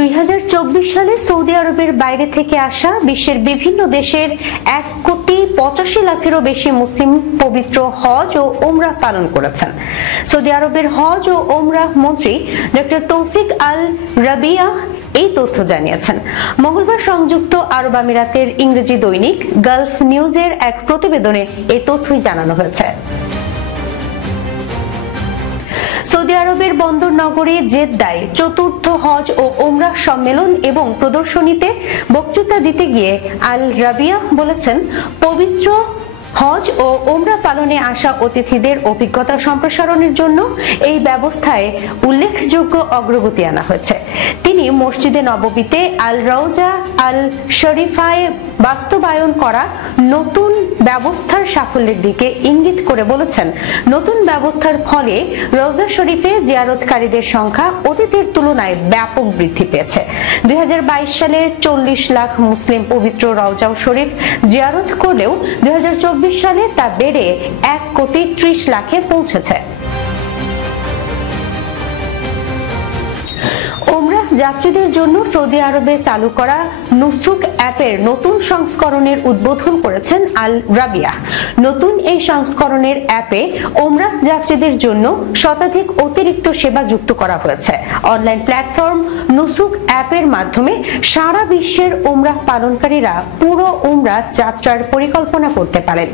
2024 সালে সৌদি আরবের বাইরে থেকে আসা বিশ্বের বিভিন্ন দেশের 1,85,00,000-এরও বেশি মুসলিম পবিত্র হজ ও উমরাহ পালন করেছেন। সৌদি আরবের হজ ও উমরাহ মন্ত্রী ডক্টর তৌফিক আল রাবিয়াহ এই তথ্য জানিয়েছেন। মঙ্গলবার সংযুক্ত আরব আমিরাতের ইংরেজি দৈনিক গালফ নিউজের এক প্রতিবেদনে এই তথ্যই জানানো হয়েছে। সৌদি আরবের বন্দর নগরী জেদ্দায় চতুর্থ হজ ও উমরাহ সম্মেলন এবং প্রদর্শনীতে বক্তৃতা দিতে গিয়ে আল রাবিয়াহ বলেছেন, পবিত্র হজ ও উমরাহ পালনে আসা অতিথিদের অভিজ্ঞতা সম্প্রসারণের জন্য এই ব্যবস্থায় উল্লেখযোগ্য অগ্রগতি আনা হয়েছে। তিনি মসজিদে নববীতে আল রওজা আল শরীফায় বাস্তবায়ন করা নতুন ব্যবস্থার সাফল্যের দিকে ইঙ্গিত করে বলেছেন, নতুন ব্যবস্থার ফলে রওজা শরীফে জিয়ারতকারীদের সংখ্যা অতীতের তুলনায় ব্যাপক বৃদ্ধি পেয়েছে। 2022 সালে 40 লাখ মুসলিম পবিত্র রওজা শরীফ জিয়ারত করলেও 2024 সালে তা বেড়ে 1,30,00,000-এ পৌঁছেছে। উমরাহ যাত্রীদের জন্য সৌদি আরবে চালু করা নুসুক অ্যাপের নতুন সংস্করণের উদ্বোধন করেছেন আল রাবিয়াহ। নতুন এই সংস্করণের অ্যাপে উমরাহ যাত্রীদের জন্য শতাধিক অতিরিক্ত সেবা যুক্ত করা হয়েছে। অনলাইন প্ল্যাটফর্ম নুসুক অ্যাপের মাধ্যমে সারা বিশ্বের উমরাহ পালনকারীরা পুরো উমরাহ যাত্রার পরিকল্পনা করতে পারেন।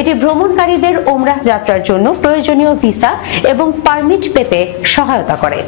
এটি ভ্রমণকারীদের উমরাহ যাত্রার জন্য প্রয়োজনীয় ভিসা এবং পারমিট পেতে সহায়তা করে।